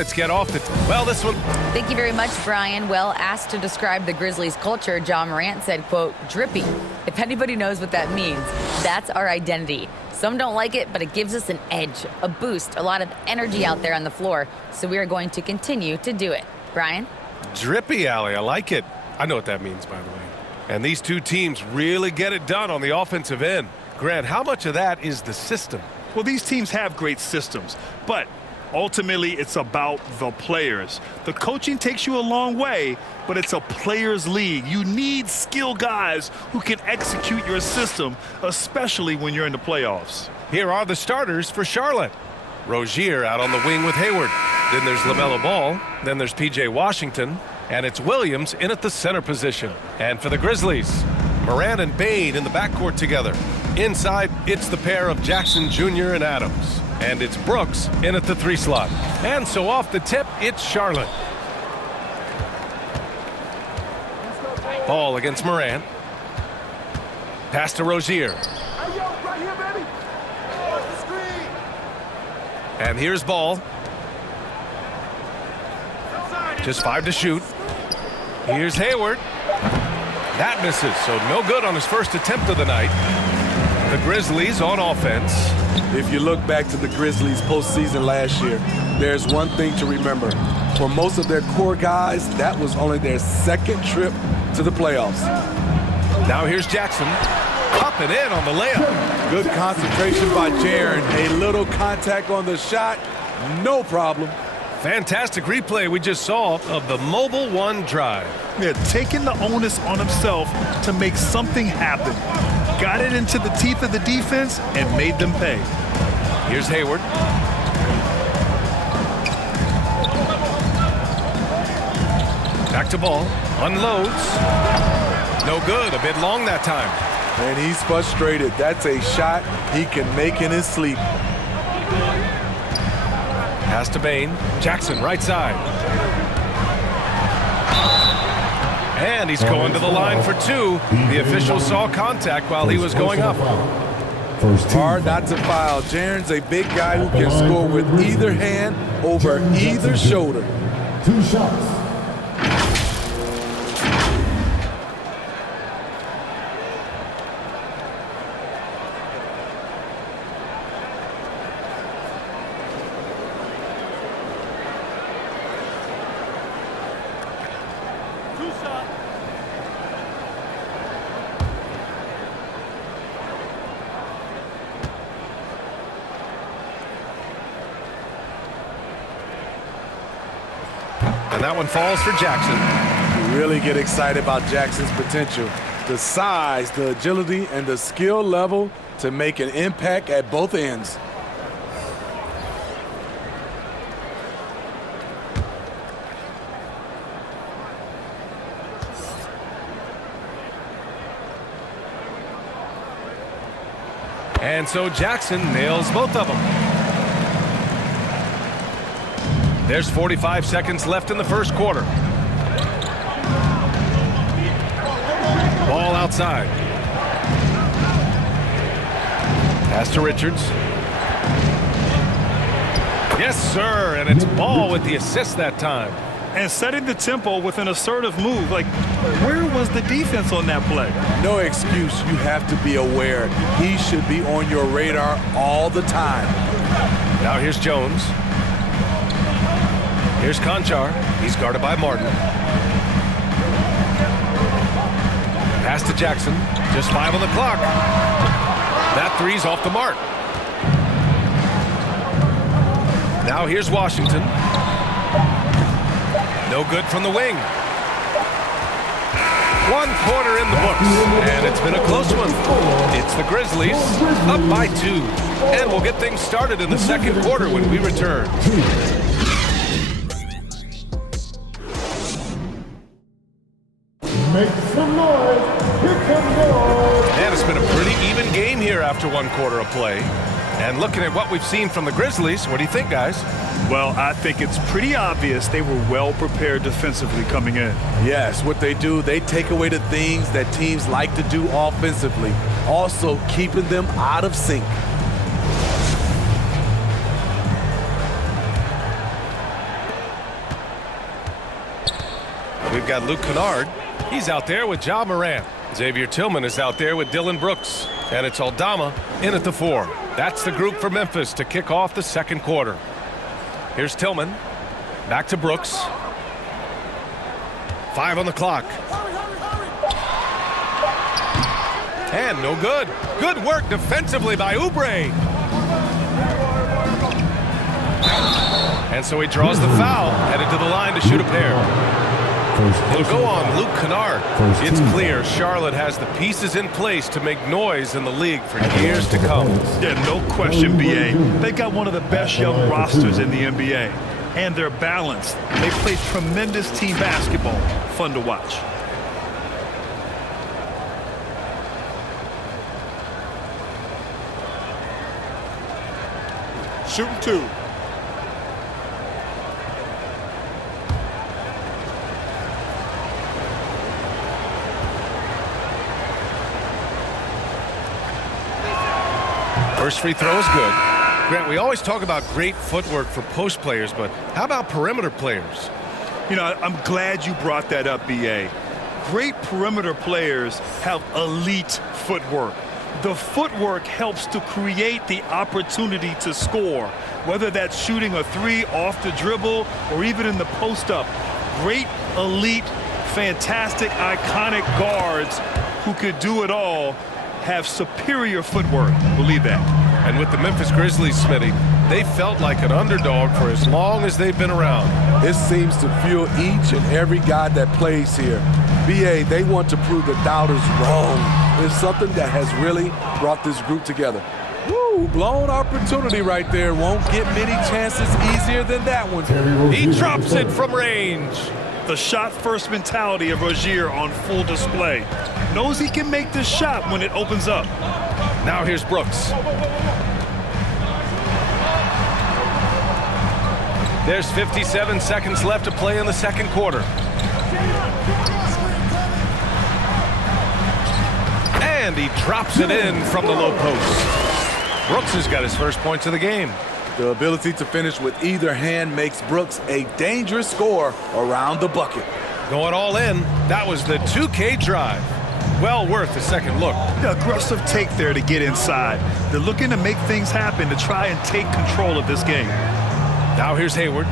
Hornets get off the... Well, this one... Thank you very much, Brian. Well, asked to describe the Grizzlies' culture, John Morant said, quote, drippy. If anybody knows what that means, that's our identity. Some don't like it, but it gives us an edge, a boost, a lot of energy out there on the floor. So we are going to continue to do it. Brian? Drippy, Allie. I like it. I know what that means, by the way. And these two teams really get it done on the offensive end. Grant, how much of that is the system? Well, these teams have great systems, but ultimately it's about the players. The coaching takes you a long way, but it's a players' league. You need skilled guys who can execute your system, especially when you're in the playoffs. Here are the starters for Charlotte. Rozier out on the wing with Hayward. Then there's LaMelo Ball. Then there's P.J. Washington. And it's Williams in at the center position. And for the Grizzlies, Morant and Bane in the backcourt together. Inside, it's the pair of Jackson Jr. and Adams. And it's Brooks in at the 3 slot. And so off the tip, it's Charlotte. Ball against Morant. Pass to Rozier. And here's Ball. Just 5 to shoot. Here's Hayward. That misses, so no good on his first attempt of the night. The Grizzlies on offense. If you look back to the Grizzlies postseason last year, there's one thing to remember. For most of their core guys, that was only their second trip to the playoffs. Now here's Jackson. Up and in on the layup. Good concentration by Jaren. A little contact on the shot, no problem. Fantastic replay we just saw of the Mobile One drive. Yeah, taking the onus on himself to make something happen. Got it into the teeth of the defense and made them pay. Here's Hayward. Back to Ball. Unloads. No good. A bit long that time. And he's frustrated. That's a shot he can make in his sleep. Pass to Bane. Jackson, right side. And he's going to the line for 2. The official saw contact while he was going up. Hard not to foul. Jaren's a big guy who can score with either hand over either shoulder. 2 shots. And that one falls for Jackson. You really get excited about Jackson's potential. The size, the agility, and the skill level to make an impact at both ends. And so Jackson nails both of them. There's 45 seconds left in the first quarter. Ball outside. Pass to Richards. Yes, sir, and it's Ball with the assist that time. And setting the tempo with an assertive move. Like, where was the defense on that play? No excuse. You have to be aware. He should be on your radar all the time. Now here's Jones. Here's Conchar. He's guarded by Martin. Pass to Jackson. Just 5 on the clock. That 3's off the mark. Now here's Washington. No good from the wing. 1 quarter in the books, and it's been a close one. It's the Grizzlies up by 2. And we'll get things started in the second quarter when we return. Make some noise. Here comes noise. And it's been a pretty even game here after 1 quarter of play. And looking at what we've seen from the Grizzlies, what do you think, guys? Well, I think it's pretty obvious they were well prepared defensively coming in. Yes, what they do, they take away the things that teams like to do offensively, also keeping them out of sync. We've got Luke Kennard. He's out there with Ja Morant. Xavier Tillman is out there with Dylan Brooks. And it's Aldama in at the 4. That's the group for Memphis to kick off the second quarter. Here's Tillman. Back to Brooks. 5 on the clock. And no good. Good work defensively by Oubre. And so he draws the foul, headed to the line to shoot a pair. It'll go on Luke Kennard. It's clear Charlotte has the pieces in place to make noise in the league for years to come. Yeah, no question, B.A. They got one of the best young rosters in the NBA. And they're balanced. They play tremendous team basketball. Fun to watch. Shooting 2. First free throw is good. Grant, we always talk about great footwork for post players, but how about perimeter players? You know, I'm glad you brought that up, B.A. Great perimeter players have elite footwork. The footwork helps to create the opportunity to score, whether that's shooting a 3 off the dribble or even in the post-up. Great, elite, fantastic, iconic guards who could do it all have superior footwork. Believe that. And with the Memphis Grizzlies, Smitty, they felt like an underdog for as long as they've been around. It seems to fuel each and every guy that plays here. BA, they want to prove the doubters wrong. It's something that has really brought this group together. Woo, blown opportunity right there. Won't get many chances easier than that one. He drops it from range. The shot-first mentality of Rozier on full display. Knows he can make this shot when it opens up. Now here's Brooks. There's 57 seconds left to play in the second quarter. And he drops it in from the low post. Brooks has got his first points of the game. The ability to finish with either hand makes Brooks a dangerous scorer around the bucket. Going all in, that was the 2K drive. Well worth a second look. The aggressive take there to get inside. They're looking to make things happen to try and take control of this game. Now here's Hayward.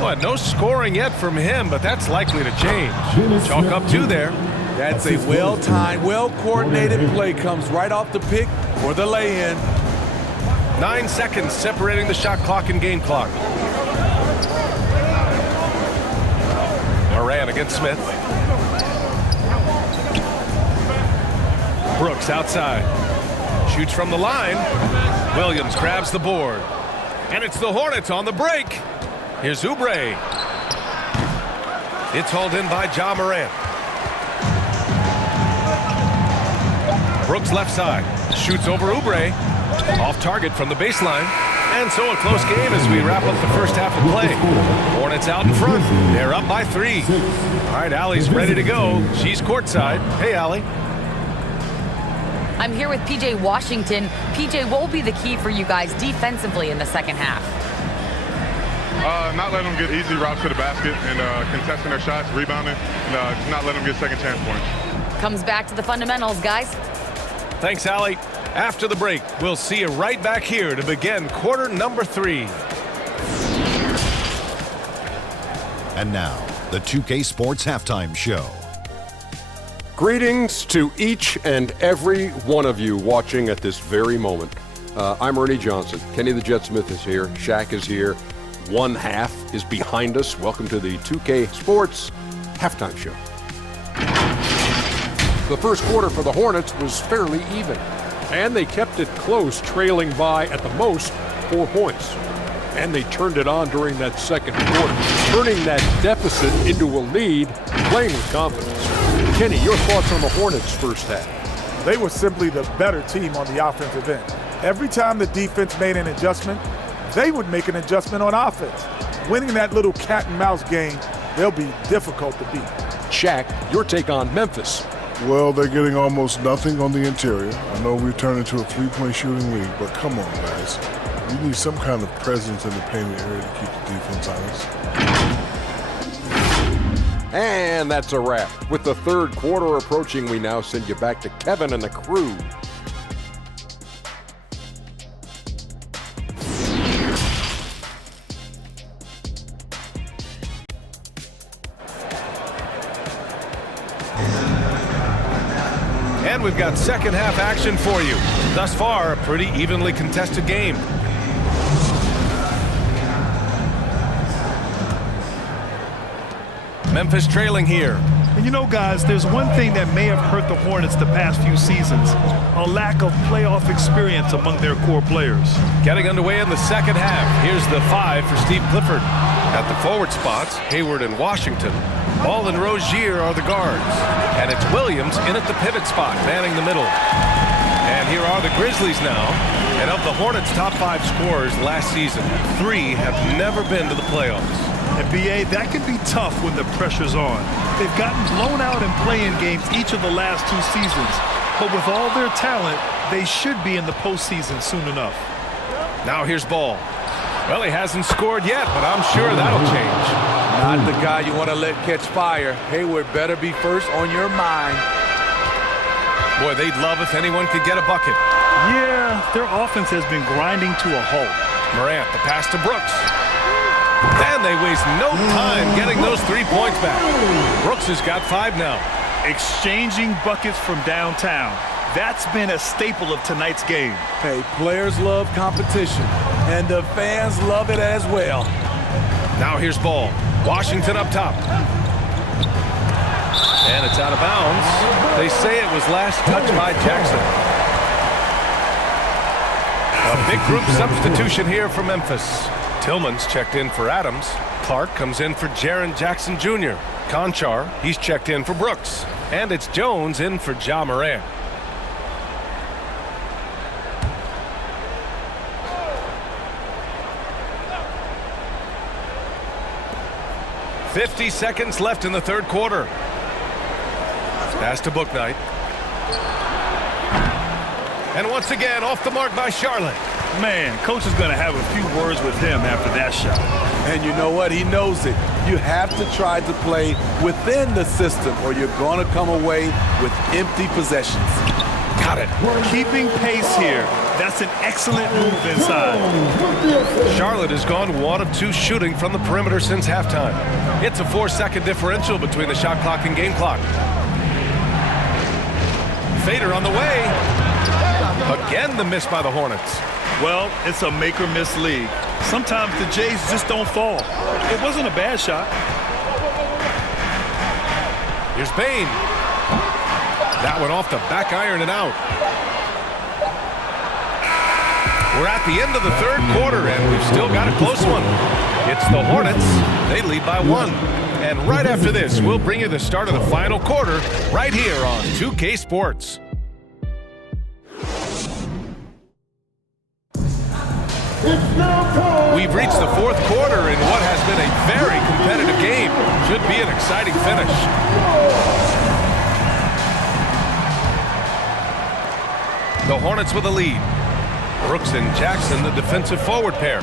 Well, no scoring yet from him, but that's likely to change. Chalk up 2 there. That's a well-timed, well-coordinated play. Comes right off the pick for the lay-in. 9 seconds separating the shot clock and game clock. Moran against Smith. Brooks outside. Shoots from the line. Williams grabs the board. And it's the Hornets on the break. Here's Oubre. It's hauled in by Ja Morant. Brooks left side. Shoots over Oubre. Off target from the baseline. And so a close game as we wrap up the first half of play. Hornets out in front. They're up by 3. All right, Allie's ready to go. She's courtside. Hey, Allie. I'm here with P.J. Washington. P.J., what will be the key for you guys defensively in the second half? Not letting them get easy routes to the basket and contesting their shots, rebounding, and just not letting them get second chance points. Comes back to the fundamentals, guys. Thanks, Allie. After the break, we'll see you right back here to begin quarter number 3. And now, the 2K Sports Halftime Show. Greetings to each and every one of you watching at this very moment. I'm Ernie Johnson. Kenny the Jet Smith is here. Shaq is here. One half is behind us. Welcome to the 2K Sports Halftime Show. The first quarter for the Hornets was fairly even, and they kept it close, trailing by at the most 4 points. And they turned it on during that second quarter, turning that deficit into a lead, playing with confidence. Kenny, your thoughts on the Hornets' first half? They were simply the better team on the offensive end. Every time the defense made an adjustment, they would make an adjustment on offense. Winning that little cat and mouse game, they'll be difficult to beat. Shaq, your take on Memphis. Well, they're getting almost nothing on the interior. I know we've turned into a three-point shooting league, but come on, guys. You need some kind of presence in the painted area to keep the defense honest. And that's a wrap. With the third quarter approaching, we now send you back to Kevin and the crew. And we've got second half action for you. Thus far, a pretty evenly contested game. Memphis trailing here. And you know, guys, there's one thing that may have hurt the Hornets the past few seasons: a lack of playoff experience among their core players. Getting underway in the second half. Here's the 5 for Steve Clifford. At the forward spots, Hayward and Washington. Ball and Rozier are the guards. And it's Williams in at the pivot spot, manning the middle. And here are the Grizzlies now. And of the Hornets' top 5 scorers last season, 3 have never been to the playoffs. And B.A., that can be tough when the pressure's on. They've gotten blown out in play-in games each of the last 2 seasons. But with all their talent, they should be in the postseason soon enough. Now here's Ball. Well, he hasn't scored yet, but I'm sure that'll change. Not the guy you want to let catch fire. Hayward better be first on your mind. Boy, they'd love if anyone could get a bucket. Yeah, their offense has been grinding to a halt. Morant, the pass to Brooks. And they waste no time getting those 3 points back. Brooks has got 5 now. Exchanging buckets from downtown. That's been a staple of tonight's game. Hey, players love competition, and the fans love it as well. Now here's Ball. Washington up top. And it's out of bounds. They say it was last touched by Jackson. A big group substitution here for Memphis. Tillman's checked in for Adams. Clark comes in for Jaren Jackson Jr. Conchar, he's checked in for Brooks. And it's Jones in for Ja Morant. "50 seconds left in the third quarter." Pass to Bouknight. And once again, off the mark by Charlotte. Man, coach is going to have a few words with him after that shot. And you know what? He knows it. You have to try to play within the system, or you're going to come away with empty possessions. Got it. Keeping pace here. That's an excellent move inside. Charlotte has gone 1 of 2 shooting from the perimeter since halftime. It's a 4-second differential between the shot clock and game clock. Fader on the way. Again, the miss by the Hornets. Well, it's a make-or-miss league. Sometimes the Jays just don't fall. It wasn't a bad shot. Here's Bane. That one off the back iron and out. We're at the end of the third quarter, and we've still got a close one. It's the Hornets. They lead by 1. And right after this, we'll bring you the start of the final quarter right here on 2K Sports. We've reached the fourth quarter in what has been a very competitive game. Should be an exciting finish. The Hornets with a lead. Brooks and Jackson, the defensive forward pair.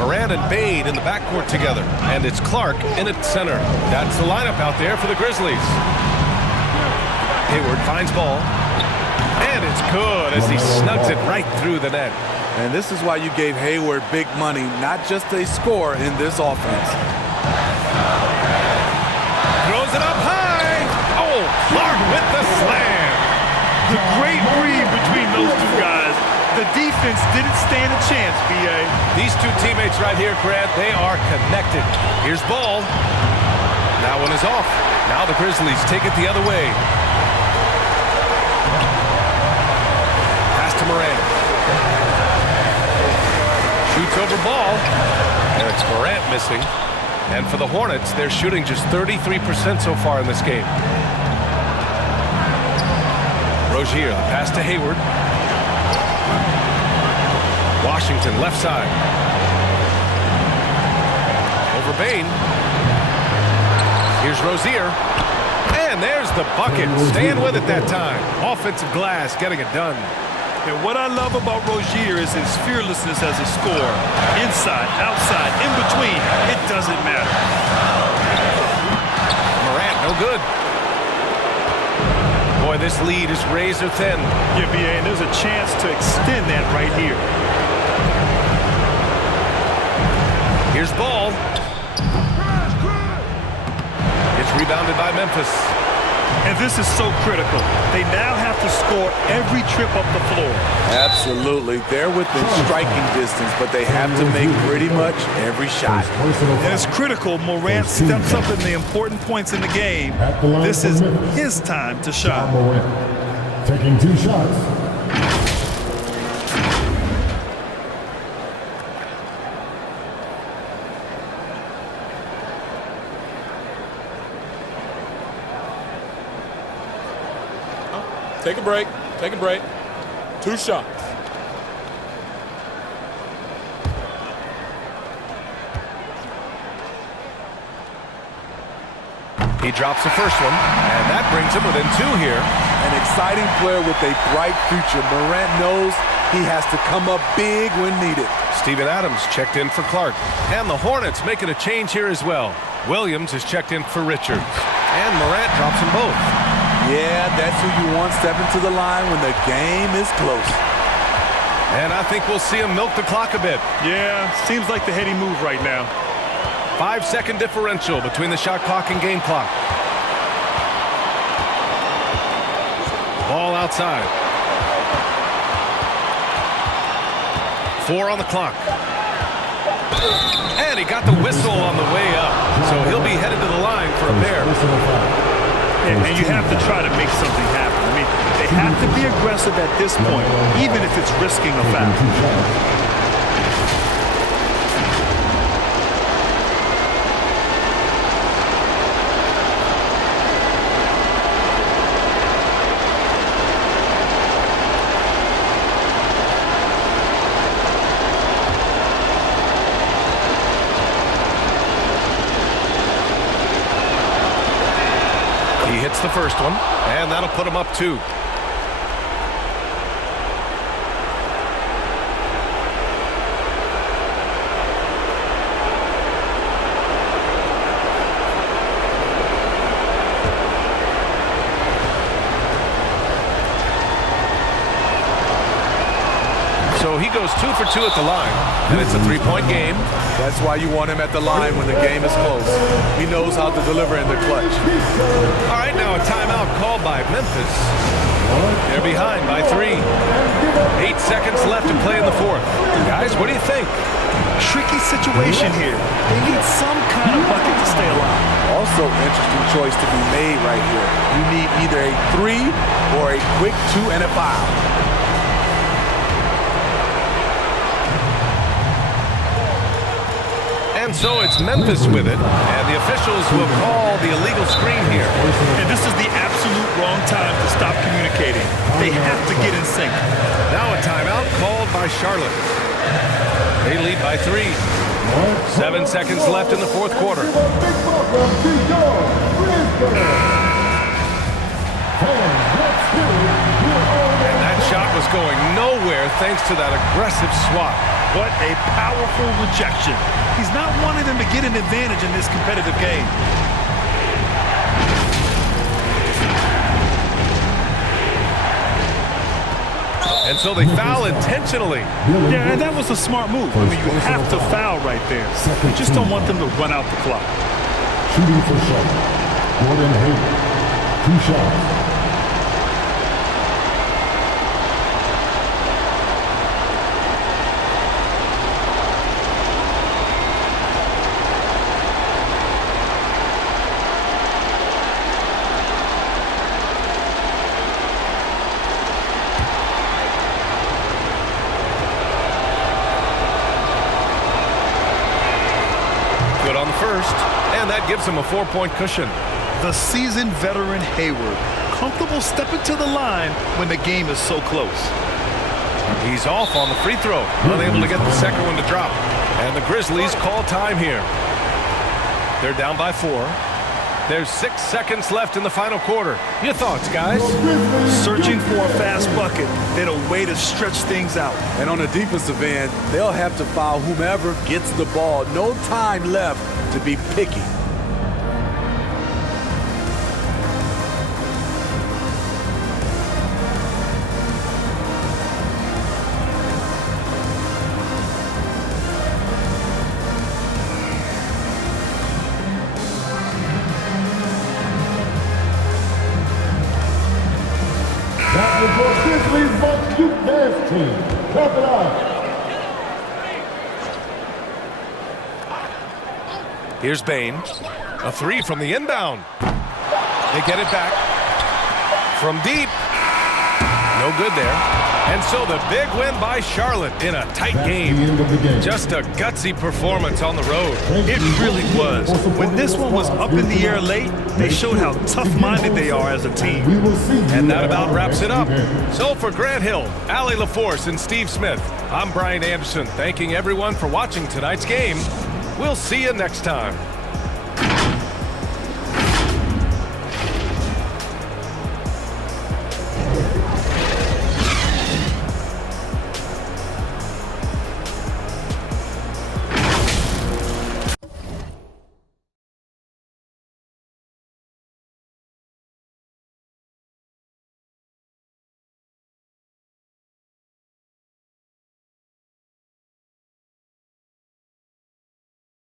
Morant and Bane in the backcourt together. And it's Clark in at center. That's the lineup out there for the Grizzlies. Hayward finds Ball. And it's good as he snugs it right through the net. And this is why you gave Hayward big money, not just a score in this offense. Throws it up high. Oh, Clark with the slam. The great read between those two guys. The defense didn't stand a chance, B.A. These two teammates right here, Grant, they are connected. Here's Ball. That one is off. Now the Grizzlies take it the other way. Pass to Morant. Shoots over Ball. And it's Morant missing. And for the Hornets, they're shooting just 33% so far in this game. Rozier, the pass to Hayward. Washington, left side. Over Bane. Here's Rozier. And there's the bucket. Staying with it that time. Offensive glass, getting it done. And what I love about Rozier is his fearlessness as a scorer. Inside, outside, in between, it doesn't matter. Morant No good. Boy, this lead is razor thin. Yeah, BA, and there's a chance to extend that right here. Here's ball. It's rebounded by Memphis. And this is so critical. They now have to score every trip up the floor. Absolutely. They're within striking distance, but they have to make pretty much every shot. And it's critical. Morant steps up in the important points in the game. This is his time to shine. Taking 2 shots. Take a break. Take a break. 2 shots. He drops the first one, and that brings him within 2 here. An exciting player with a bright future. Morant knows he has to come up big when needed. Steven Adams checked in for Clark. And the Hornets making a change here as well. Williams is checked in for Richards. And Morant drops them both. Yeah, that's who you want stepping to the line when the game is close. And I think we'll see him milk the clock a bit. Yeah, seems like the heady move right now. 5-second differential between the shot clock and game clock. Ball outside. 4 on the clock. And he got the whistle on the way up. So he'll be headed to the line for a pair. And you have to try to make something happen. I mean, they have to be aggressive at this point, even if it's risking a foul. The first one, and that'll put him up 2. So he goes 2 for 2 at the line, and it's a 3-point game. That's why you want him at the line when the game is close. He knows how to deliver in the clutch. All right, now a timeout called by Memphis. They're behind by 3. 8 seconds left to play in the 4th. Guys, what do you think? Tricky situation here. They need some kind of bucket to stay alive. Also, interesting choice to be made right here. You need either a 3 or a quick 2 and a foul. And so it's Memphis with it, and the officials will call the illegal screen here. And this is the absolute wrong time to stop communicating. They have to get in sync. Now a timeout called by Charlotte. They lead by 3. 7 seconds left in the 4th quarter. And that shot was going nowhere thanks to that aggressive swat. What a powerful rejection. He's not wanting them to get an advantage in this competitive game. And so they foul intentionally. Yeah, and that was a smart move. I mean, you have to foul right there. You just don't want them to run out the clock. Shooting for shot. Gordon Hayward. 2 shots. Gives him a 4-point cushion. The seasoned veteran Hayward, comfortable stepping to the line when the game is so close. He's off on the free throw, unable to get the second one to drop. And the Grizzlies call time here. They're down by 4. There's 6 seconds left in the final quarter. Your thoughts, guys? Searching for a fast bucket, then a way to stretch things out. And on the defensive end, they'll have to foul whomever gets the ball. No time left to be picky. team. Clap it up. Here's Bain. A three from the inbound. They get it back. From deep. No good there. And so the big win by Charlotte in a tight game. Just a gutsy performance on the road. It really was. When this one was up in the air late, they showed how tough-minded they are as a team. And that about wraps it up. So for Grant Hill, Allie LaForce, and Steve Smith, I'm Brian Anderson, thanking everyone for watching tonight's game. We'll see you next time.